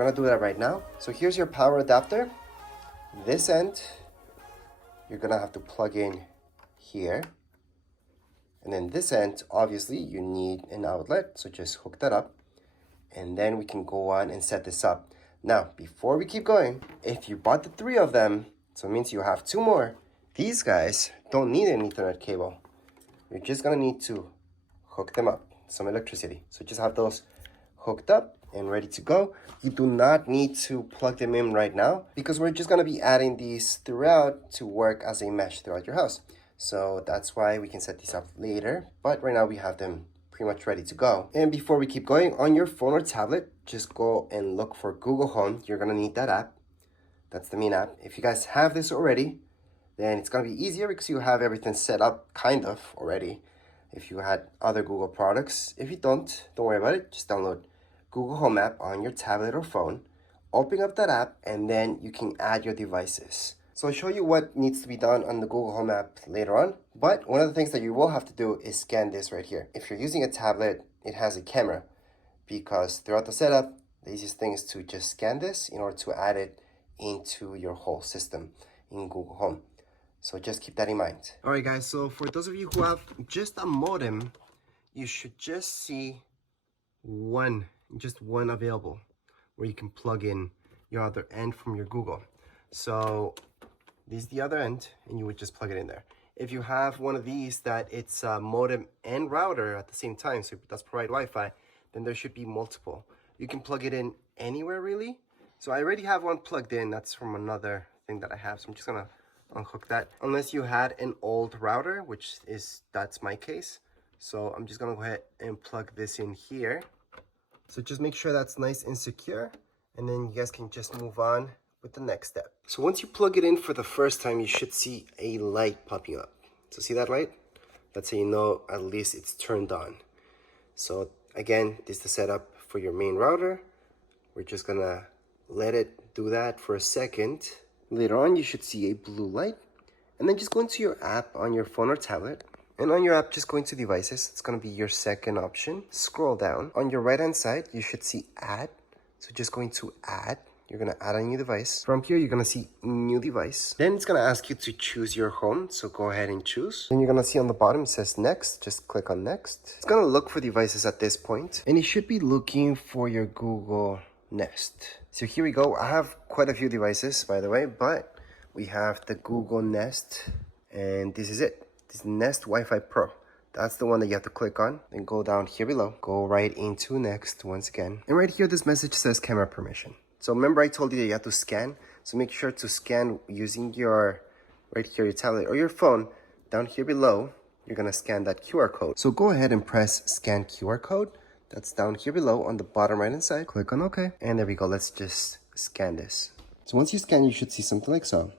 gonna do that right now. So here's your power adapter. This end, you're gonna have to plug in here. And then this end, obviously, you need an outlet, so just hook that up. And then we can go on and set this up. Now, before we keep going, if you bought the 3 of them, so it means you have 2 more, these guys don't need an Ethernet cable. You're just gonna need to hook them up, some electricity. So just have those hooked up and ready to go. You do not need to plug them in right now because we're just gonna be adding these throughout to work as a mesh throughout your house. So that's why we can set these up later, but right now we have them pretty much ready to go. And before we keep going, on your phone or tablet, just go and look for Google Home. You're gonna need that app. That's the main app. If you guys have this already, then it's gonna be easier because you have everything set up kind of already. If you had other Google products, if you don't worry about it. Just download Google Home app on your tablet or phone, open up that app, and then you can add your devices. So I'll show you what needs to be done on the Google Home app later on. But one of the things that you will have to do is scan this right here. If you're using a tablet, it has a camera because throughout the setup, the easiest thing is to just scan this in order to add it into your whole system in Google Home. So just keep that in mind. All right, guys, so for those of you who have just a modem, you should just see just one available where you can plug in your other end from your Google. So this is the other end, and you would just plug it in there. If you have one of these that it's a modem and router at the same time, so it does provide Wi-Fi, then there should be multiple. You can plug it in anywhere really. So I already have one plugged in. That's from another thing that I have. So I'm just gonna unhook that. Unless you had an old router, that's my case. So I'm just gonna go ahead and plug this in here. So just make sure that's nice and secure, and then you guys can just move on with the next step. So once you plug it in for the first time, you should see a light popping up. So see that light? That's how you know at least it's turned on. So again, this is the setup for your main router. We're just gonna let it do that for a second. Later on, you should see a blue light, and then just go into your app on your phone or tablet. And on your app, just go into devices. It's gonna be your second option. Scroll down. On your right-hand side, you should see add. So just go into add. You're gonna add a new device. From here, you're gonna see new device. Then it's gonna ask you to choose your home. So go ahead and choose. Then you're gonna see on the bottom, it says next. Just click on next. It's gonna look for devices at this point. And it should be looking for your Google Nest. So here we go. I have quite a few devices, by the way, but we have the Google Nest, and this is it. This is Nest Wi-Fi Pro. That's the one that you have to click on. Then go down here below. Go right into next once again. And right here, this message says camera permission. So remember I told you that you have to scan. So make sure to scan using your, right here, your tablet or your phone. Down here below, you're gonna scan that QR code. So go ahead and press scan QR code. That's down here below on the bottom right hand side. Click on OK. And there we go. Let's just scan this. So once you scan, you should see something like so.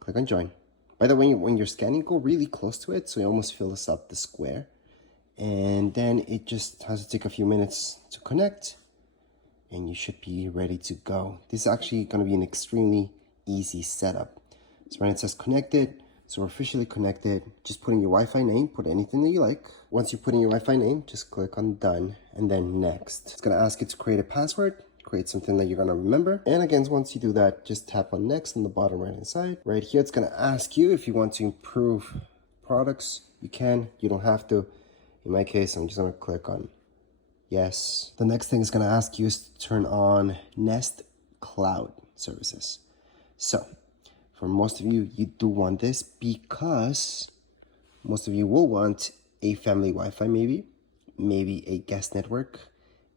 Click on join. By the way, when you're scanning, go really close to it so it almost fills up the square. And then it just has to take a few minutes to connect. And you should be ready to go. This is actually going to be an extremely easy setup. So right, it says connected. So we're officially connected. Just put in your Wi-Fi name, put anything that you like. Once you put in your Wi-Fi name, just click on done and then next. It's going to ask you to create a password, create something that you're going to remember. And again, once you do that, just tap on next on the bottom right hand side. Right here, it's going to ask you if you want to improve products. You can, you don't have to. In my case, I'm just going to click on yes. The next thing it's going to ask you is to turn on Nest Cloud services. So for most of you, you do want this because most of you will want a family Wi-Fi maybe a guest network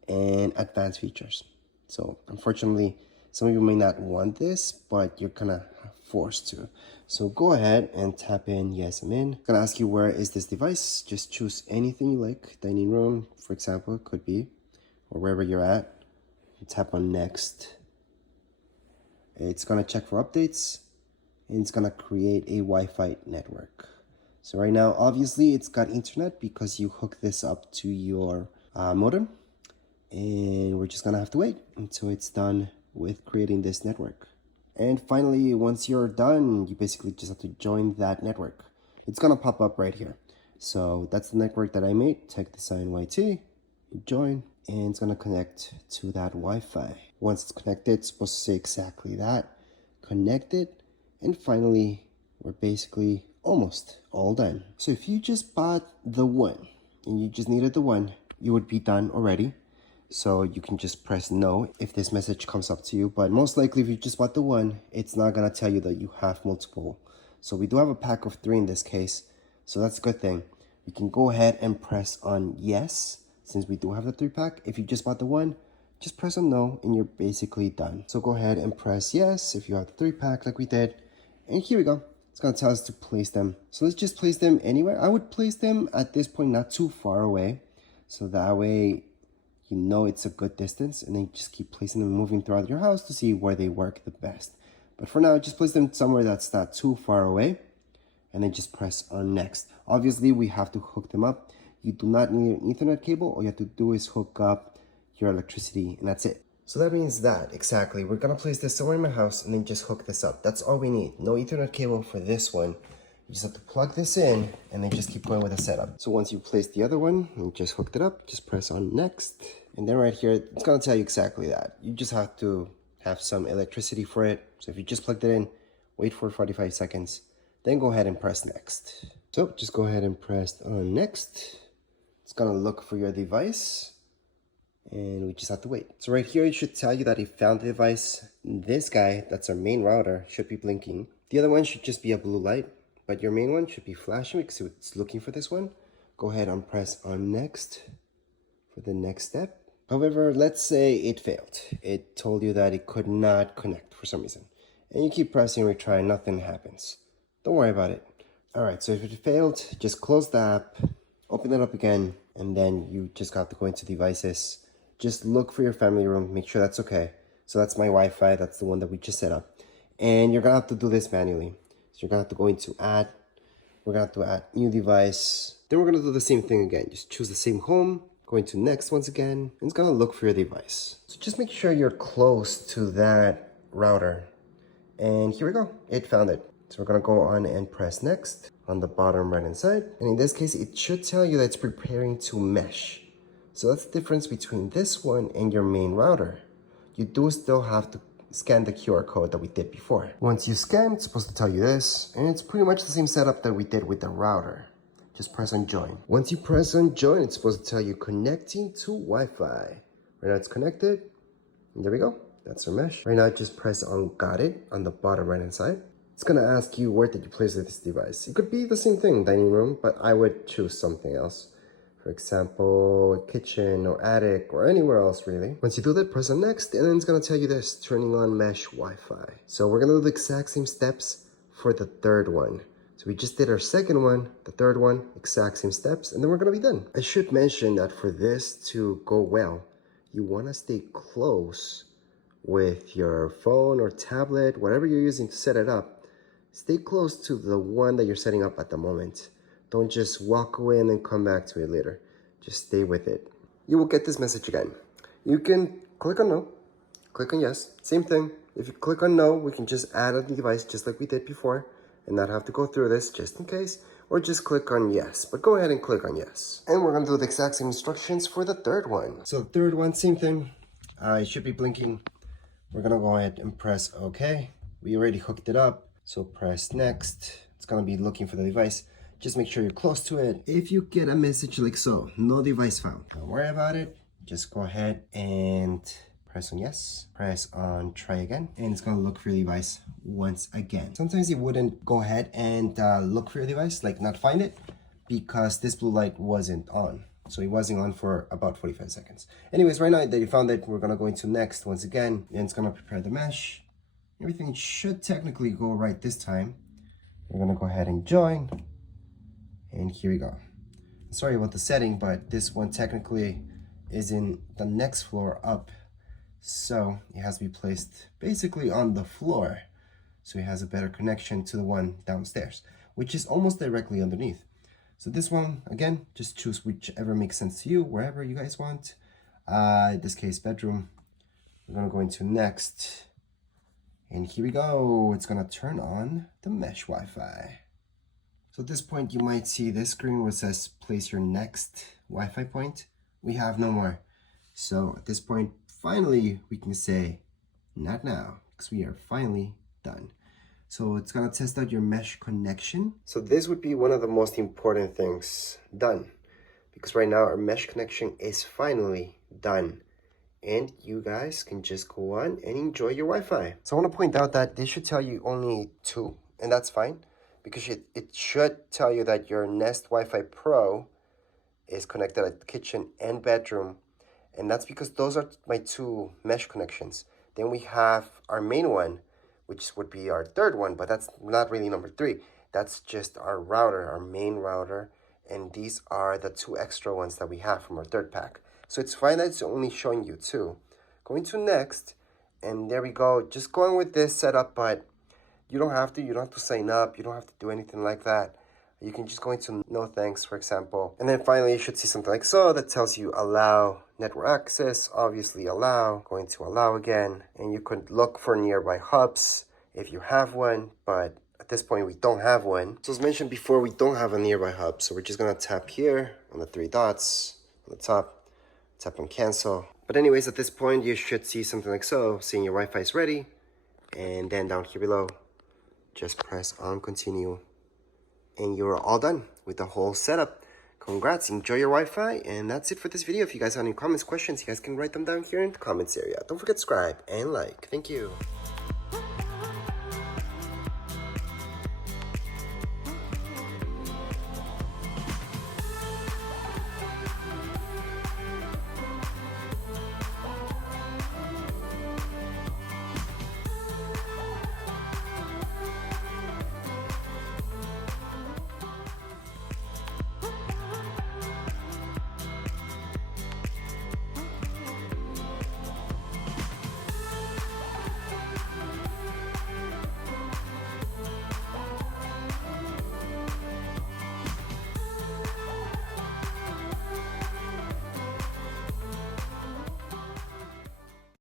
and advanced features. So unfortunately, some of you may not want this, but you're kind of forced to. So go ahead and tap in yes, I'm in. It's gonna ask you where is this device. Just choose anything you like. Dining room, for example, could be, or wherever you're at. You tap on next. It's gonna check for updates, and it's gonna create a Wi-Fi network. So right now, obviously, it's got internet because you hook this up to your modem, and we're just gonna have to wait until it's done with creating this network. And finally, once you're done, you basically just have to join that network. It's gonna pop up right here. So that's the network that I made, Tech Design YT. You join, and it's gonna connect to that Wi-Fi. Once it's connected, it's supposed to say exactly that. Connected. And finally, we're basically almost all done. So if you just bought the one and you just needed the one, you would be done already. So you can just press no if this message comes up to you. But most likely if you just bought the one, it's not gonna tell you that you have multiple. So we do have a pack of 3 in this case. So that's a good thing. You can go ahead and press on yes, since we do have the 3-pack. If you just bought the one, just press on no and you're basically done. So go ahead and press yes if you have the 3-pack like we did. And here we go. It's going to tell us to place them. So let's just place them anywhere. I would place them at this point not too far away. So that way you know it's a good distance. And then you just keep placing them, moving throughout your house to see where they work the best. But for now, just place them somewhere that's not too far away. And then just press on next. Obviously, we have to hook them up. You do not need an Ethernet cable. All you have to do is hook up your electricity and that's it. So that means that, exactly. We're gonna place this somewhere in my house and then just hook this up. That's all we need. No Ethernet cable for this one. You just have to plug this in and then just keep going with the setup. So once you place the other one and just hooked it up, just press on next. And then right here, it's gonna tell you exactly that. You just have to have some electricity for it. So if you just plugged it in, wait for 45 seconds, then go ahead and press next. So just go ahead and press on next. It's gonna look for your device. And we just have to wait. So right here, it should tell you that it found the device. This guy, that's our main router, should be blinking. The other one should just be a blue light, but your main one should be flashing because it's looking for this one. Go ahead and press on next for the next step. However, let's say it failed. It told you that it could not connect for some reason. And you keep pressing retry, nothing happens. Don't worry about it. All right, so if it failed, just close the app, open it up again, and then you just have to go into devices. Just look for your family room, make sure that's okay. So that's my Wi-Fi, that's the one that we just set up. And you're gonna have to do this manually. So you're gonna have to go into add, we're gonna have to add new device. Then we're gonna do the same thing again. Just choose the same home, go into next once again, and it's gonna look for your device. So just make sure you're close to that router. And here we go, it found it. So we're gonna go on and press next on the bottom right hand side. And in this case, it should tell you that it's preparing to mesh. So that's the difference between this one and your main router. You do still have to scan the QR code that we did before. Once you scan, it's supposed to tell you this, and it's pretty much the same setup that we did with the router. Just press on join. Once you press on join, it's supposed to tell you connecting to Wi-Fi. Right now it's connected, and there we go. That's our mesh. Right now, just press on got it on the bottom right hand side. It's gonna ask you where did you place this device. It could be the same thing, dining room, but I would choose something else. For example, kitchen or attic or anywhere else really. Once you do that, press on next and then it's gonna tell you this, turning on mesh Wi-Fi. So we're gonna do the exact same steps for the third one. So we just did our second one, the third one, exact same steps, and then we're gonna be done. I should mention that for this to go well, you wanna stay close with your phone or tablet, whatever you're using to set it up. Stay close to the one that you're setting up at the moment. Don't just walk away and then come back to it later. Just stay with it. You will get this message again. You can click on no, click on yes, same thing. If you click on no, we can just add a device just like we did before and not have to go through this just in case, or just click on yes, but go ahead and click on yes. And we're gonna do the exact same instructions for the third one. So the third one, same thing. It should be blinking. We're gonna go ahead and press okay. We already hooked it up, so press next. It's gonna be looking for the device. Just make sure you're close to it. If you get a message like so, no device found, don't worry about it. Just go ahead and press on yes, press on try again, and it's gonna look for your device once again. Sometimes it wouldn't go ahead and look for your device, like not find it, because this blue light wasn't on. So it wasn't on for about 45 seconds. Anyways, right now that you found it, we're gonna go into next once again, and it's gonna prepare the mesh. Everything should technically go right this time. We're gonna go ahead and join. And here we go. Sorry about the setting, but this one technically is in the next floor up. So it has to be placed basically on the floor. So it has a better connection to the one downstairs, which is almost directly underneath. So this one, again, just choose whichever makes sense to you, wherever you guys want. In this case, bedroom. We're gonna go into next. And here we go. It's gonna turn on the mesh Wi-Fi. So at this point, you might see this screen where it says place your next Wi-Fi point. We have no more. So at this point, finally we can say, not now, because we are finally done. So it's gonna test out your mesh connection. So this would be one of the most important things done, because right now our mesh connection is finally done. And you guys can just go on and enjoy your Wi-Fi. So I want to point out that this should tell you only 2, and that's fine, because it should tell you that your Nest Wi-Fi Pro is connected at the kitchen and bedroom, and that's because those are my 2 mesh connections. Then we have our main one, which would be our third one, but that's not really number 3. That's just our router, our main router, and these are the 2 extra ones that we have from our third pack. So it's fine that it's only showing you 2. Going to next, and there we go. Just going with this setup, but you don't have to sign up. You don't have to do anything like that. You can just go into no thanks, for example. And then finally, you should see something like so that tells you allow network access, obviously allow, going to allow again. And you could look for nearby hubs if you have one, but at this point, we don't have one. So as mentioned before, we don't have a nearby hub. So we're just gonna tap here on the 3 dots on the top. Tap on cancel. But anyways, at this point, you should see something like so, saying your Wi-Fi is ready. And then down here below, just press on continue. And you're all done with the whole setup. Congrats, enjoy your Wi-Fi. And that's it for this video. If you guys have any comments, questions, you guys can write them down here in the comments area. Don't forget to subscribe and like. Thank you.